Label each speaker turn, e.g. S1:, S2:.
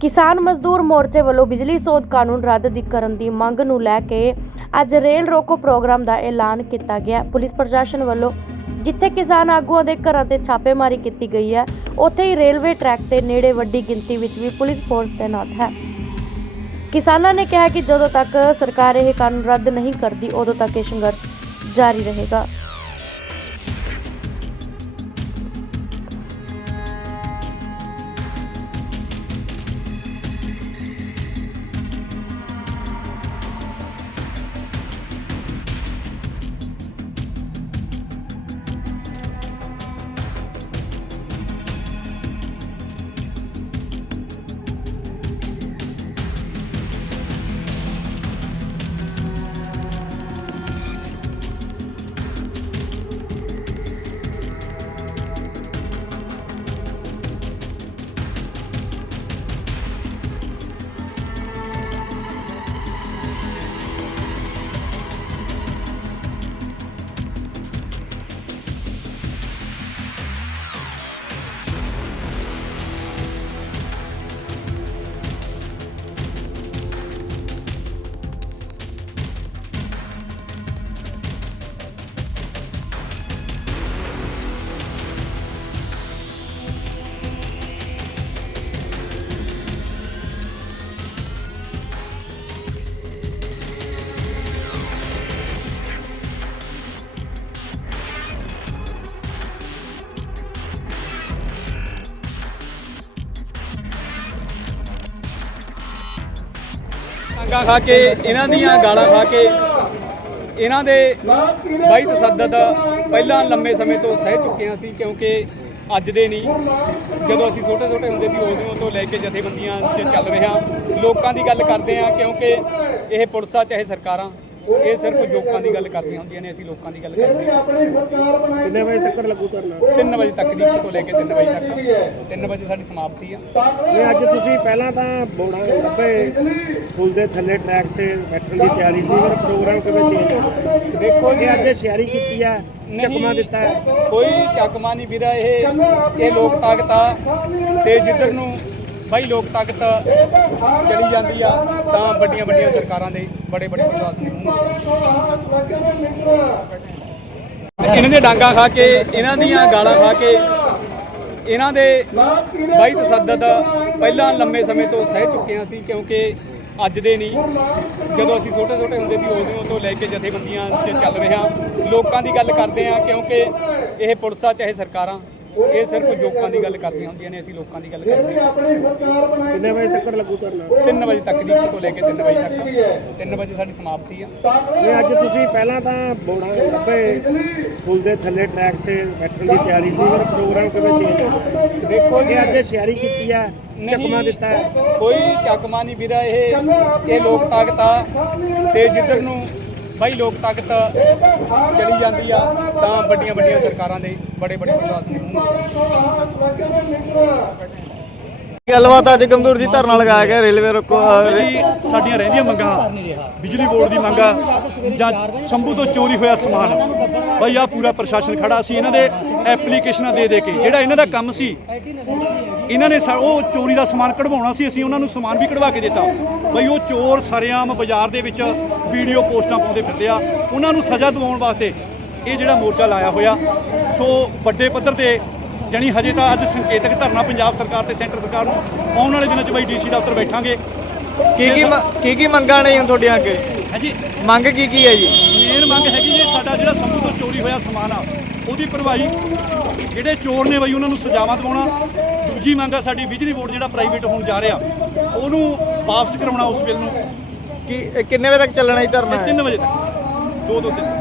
S1: ਕਿਸਾਨ ਮਜ਼ਦੂਰ ਮੋਰਚੇ ਵੱਲੋਂ ਬਿਜਲੀ ਸੋਧ ਕਾਨੂੰਨ ਰੱਦ ਦੀ ਕਰਨ ਦੀ ਮੰਗ ਨੂੰ ਲੈ ਕੇ ਅੱਜ ਰੇਲ ਰੋਕੋ ਪ੍ਰੋਗਰਾਮ ਦਾ ਐਲਾਨ ਕੀਤਾ ਗਿਆ ਪੁਲਿਸ ਪ੍ਰਸ਼ਾਸਨ ਵੱਲੋਂ ਜਿੱਥੇ ਕਿਸਾਨ ਆਗੂਆਂ ਦੇ ਘਰਾਂ ਤੇ ਛਾਪੇਮਾਰੀ ਕੀਤੀ ਗਈ ਹੈ ਉੱਥੇ ਹੀ ਰੇਲਵੇ ਟਰੈਕ ਤੇ ਨੇੜੇ ਵੱਡੀ ਗਿਣਤੀ ਵਿੱਚ ਵੀ ਪੁਲਿਸ ਫੋਰਸ ਤੈਨਾਤ ਹੈ ਕਿਸਾਨਾਂ ਨੇ ਕਿਹਾ ਕਿ ਜਦੋਂ ਤੱਕ ਸਰਕਾਰ ਇਹ ਕਾਨੂੰਨ ਰੱਦ ਨਹੀਂ ਕਰਦੀ ਉਦੋਂ ਤੱਕ ਇਹ ਸੰਘਰਸ਼ ਜਾਰੀ ਰਹੇਗਾ
S2: ਧੱਕਾ ਖਾ ਕੇ ਇਹਨਾਂ ਦੀਆਂ ਗਾਲਾਂ ਖਾ ਕੇ ਇਹਨਾਂ ਦੇ ਬਾਈ ਤਸੱਦਦ ਪਹਿਲਾਂ ਲੰਮੇ ਸਮੇਂ ਤੋਂ ਸਹਿ ਚੁੱਕੇ ਸੀ ਕਿਉਂਕਿ ਅੱਜ ਦੇ ਨਹੀਂ ਜਦੋਂ ਅਸੀਂ ਛੋਟੇ ਛੋਟੇ ਹੁੰਦੇ ਸੀ ਉਦੋਂ ਤੋਂ ਲੈ ਕੇ ਜਥੇਬੰਦੀਆਂ ਚੱਲ ਰਹੇ ਹਾਂ ਲੋਕਾਂ ਦੀ ਗੱਲ ਕਰਦੇ ਹਾਂ ਕਿਉਂਕਿ ਇਹ ਪੁਲਸਾ ਚਾਹੇ ਸਰਕਾਰਾਂ ਇਹ ਸਿਰਫ ਜੋਕਾਂ ਦੀ ਗੱਲ ਕਰਦੀਆਂ ਹੁੰਦੀਆਂ ਨੇ ਅਸੀਂ ਲੋਕਾਂ ਦੀ ਗੱਲ ਕਰਦੇ ਹਾਂ
S3: ਕਿੰਨੇ ਵਜੇ ਤੱਕ ਲੱਗੂ ਕਰਨਾ
S2: 3 ਵਜੇ ਤੱਕ ਦੀ ਤੋਂ ਲੈ ਕੇ 3 ਵਜੇ ਤੱਕ 3 ਵਜੇ ਸਾਡੀ ਸਮਾਪਤੀ ਆ
S3: ਇਹ ਅੱਜ ਤੁਸੀਂ ਪਹਿਲਾਂ ਤਾਂ ਬੋੜਾ ਲੱਭੇ ਫੁੱਲ ਦੇ ਥੱਲੇ ਟਰੈਕ ਤੇ ਬੈਠਣ ਦੀ ਤਿਆਰੀ ਸੀ ਪਰ ਪ੍ਰੋਗਰਾਮ ਕਿਵੇਂ ਚੇਂਜ ਹੋ ਗਿਆ ਦੇਖੋ ਇਹ ਅੱਜ ਸ਼ਿਆਰੀ ਕੀਤੀ ਆ ਚੱਕਮਾ ਦਿੱਤਾ
S2: ਕੋਈ ਚੱਕਮਾ ਨਹੀਂ ਵੀਰਾ ਇਹ ਇਹ ਲੋਕ ਤਾਕਤ ਆ ਤੇ ਜਿੱਦਰ ਨੂੰ ਬਾਈ ਲੋਕ ਤਾਕਤ ਚਲੀ ਜਾਂਦੀ ਆ ਤਾਂ ਵੱਡੀਆਂ ਵੱਡੀਆਂ ਸਰਕਾਰਾਂ ਦੇ ਬੜੇ ਬੜੇ ਪ੍ਰਸ਼ਾਸਨ ਇਹਨਾਂ ਦੇ ਡਾਂਗਾ ਖਾ ਕੇ ਇਹਨਾਂ ਦੀਆਂ ਗਾਲਾਂ ਖਾ ਕੇ ਇਹਨਾਂ ਦੇ ਬਾਈ ਤਸੱਦਦ ਪਹਿਲਾਂ ਲੰਮੇ ਸਮੇਂ ਤੋਂ ਸਹਿ ਚੁੱਕੇ ਸੀ ਕਿਉਂਕਿ ਅੱਜ ਦੇ ਨਹੀਂ ਜਦੋਂ ਅਸੀਂ ਛੋਟੇ ਛੋਟੇ ਹੁੰਦੇ ਸੀ ਉਦੋਂ ਤੋਂ ਲੈ ਕੇ ਜਥੇਬੰਦੀਆਂ ਚੱਲ ਰਹੇ ਆ ਲੋਕਾਂ ਦੀ ਗੱਲ ਕਰਦੇ ਆ ਕਿਉਂਕਿ ਇਹ ਪੁਲਿਸਾਂ ਚਾਹੇ ਸਰਕਾਰਾਂ ਇਹ ਸਿਰਫ ਜੋਕਾਂ ਦੀ ਗੱਲ ਕਰਦੀਆਂ ਹੁੰਦੀਆਂ ਨੇ ਅਸੀਂ ਲੋਕਾਂ ਦੀ ਗੱਲ ਕਰਦੇ ਹਾਂ
S3: ਕਿੰਨੇ ਵਜੇ ਤੱਕ ਲੱਗੂ ਕਰਨਾ
S2: 3 ਵਜੇ ਤੱਕ ਦੀ ਤੋਂ ਲੈ ਕੇ 3 ਵਜੇ ਤੱਕ 3 ਵਜੇ ਸਾਡੀ ਸਮਾਪਤੀ ਆ
S3: ਇਹ ਅੱਜ ਤੁਸੀਂ ਪਹਿਲਾਂ ਤਾਂ ਬੋੜਾ ਲੱਭੇ ਫੁੱਲ ਦੇ ਥੱਲੇ ਟਰੈਕ ਤੇ ਬੈਠਣ ਦੀ ਤਿਆਰੀ ਸੀ ਪਰ ਪ੍ਰੋਗਰਾਮ ਕਿਵੇਂ ਚੇਂਜ ਹੋ ਗਿਆ ਦੇਖੋ ਜੀ ਅੱਜ ਸ਼ਿਆਰੀ ਕੀਤੀ ਆ ਚੱਕਮਾ ਦਿੱਤਾ
S2: ਕੋਈ ਚੱਕਮਾ ਨਹੀਂ ਵੀਰਾ ਇਹ ਇਹ ਲੋਕ ਤਾਕਤ ਆ ਤੇ ਜਿੱਧਰ ਨੂੰ ਬਾਈ ਲੋਕ ਤਾਕਤ ਚਲੀ ਜਾਂਦੀ ਆ ਤਾਂ ਵੱਡੀਆਂ ਵੱਡੀਆਂ ਸਰਕਾਰਾਂ ਦੇ ਬੜੇ ਬੜੇ ਪ੍ਰਸ਼ਾਸਨ ਗੱਲਬਾਤ ਅੱਜ ਗੰਦੂਰ ਜੀ ਧਰਨਾ ਲਗਾਇਆ ਗਿਆ ਰੇਲਵੇ ਰੋਕੋ ਜੀ ਸਾਡੀਆਂ ਰਹਿੰਦੀਆਂ ਮੰਗਾਂ ਬਿਜਲੀ ਬੋਰਡ ਦੀ ਮੰਗਾ ਜਾਂ ਸ਼ੰਭੂ ਤੋਂ ਚੋਰੀ ਹੋਇਆ ਸਮਾਨ ਬਈ ਆ ਪੂਰਾ ਪ੍ਰਸ਼ਾਸਨ ਖੜਾ ਸੀ ਇਹਨਾਂ ਦੇ ਐਪਲੀਕੇਸ਼ਨਾਂ ਦੇ ਦੇ ਕੇ ਜਿਹੜਾ ਇਹਨਾਂ ਦਾ ਕੰਮ ਸੀ ਇਹਨਾਂ ਨੇ ਉਹ ਚੋਰੀ ਦਾ ਸਮਾਨ ਕਢਵਾਉਣਾ ਸੀ ਅਸੀਂ ਉਹਨਾਂ ਨੂੰ ਸਮਾਨ ਵੀ ਕਢਵਾ ਕੇ ਦਿੱਤਾ ਬਈ ਉਹ ਚੋਰ ਸਰਿਆਮ ਬਾਜ਼ਾਰ ਦੇ ਵਿੱਚ ਵੀਡੀਓ ਪੋਸਟਾਂ ਪਾਉਂਦੇ ਫਿਰਦੇ ਆ ਉਹਨਾਂ ਨੂੰ ਸਜ਼ਾ ਦਿਵਾਉਣ ਵਾਸਤੇ ਇਹ ਜਿਹੜਾ ਮੋਰਚਾ ਲਾਇਆ ਹੋਇਆ ਸੋ ਵੱਡੇ ਪੱਧਰ ਤੇ ਜਾਨੀ ਹਜੇ ਤਾਂ ਅੱਜ ਸੰਕੇਤਕ ਧਰਨਾ ਪੰਜਾਬ ਸਰਕਾਰ ਤੇ ਸੈਂਟਰ ਸਰਕਾਰ ਨੂੰ ਆਉਣ ਵਾਲੇ ਦਿਨਾਂ 'ਚ ਬਾਈ ਡੀਸੀ ਦਫ਼ਤਰ ਬੈਠਾਂਗੇ ਕੀ ਕੀ ਕੀ ਕੀ ਮੰਗਾਂ ਨੇ ਜੀ ਹੁਣ ਤੁਹਾਡੇ ਅੱਗੇ ਹਾਂਜੀ ਮੰਗ ਕੀ ਕੀ ਹੈ ਜੀ ਮੇਨ ਮੰਗ ਹੈਗੀ ਜੀ ਸਾਡਾ ਜਿਹੜਾ ਸਭ ਤੋਂ ਚੋਰੀ ਹੋਇਆ ਸਮਾਨ ਆ ਉਹਦੀ ਭਰਵਾਈ ਜਿਹੜੇ ਚੋਰ ਨੇ ਬਈ ਉਹਨਾਂ ਨੂੰ ਸਜ਼ਾਵਾਂ ਦਿਵਾਉਣਾ ਦੂਜੀ ਮੰਗ ਆ ਸਾਡੀ ਬਿਜਲੀ ਬੋਰਡ ਜਿਹੜਾ ਪ੍ਰਾਈਵੇਟ ਹੋਣ ਜਾ ਰਿਹਾ ਉਹਨੂੰ ਵਾਪਸ ਕਰਾਉਣਾ ਉਸ ਬਿੱਲ ਨੂੰ ਕਿ ਕਿੰਨੇ ਵਜੇ ਤੱਕ ਚੱਲਣਾ ਹੈ ਧਰਨਾ 3 ਵਜੇ ਤੱਕ 2 ਤੋਂ 3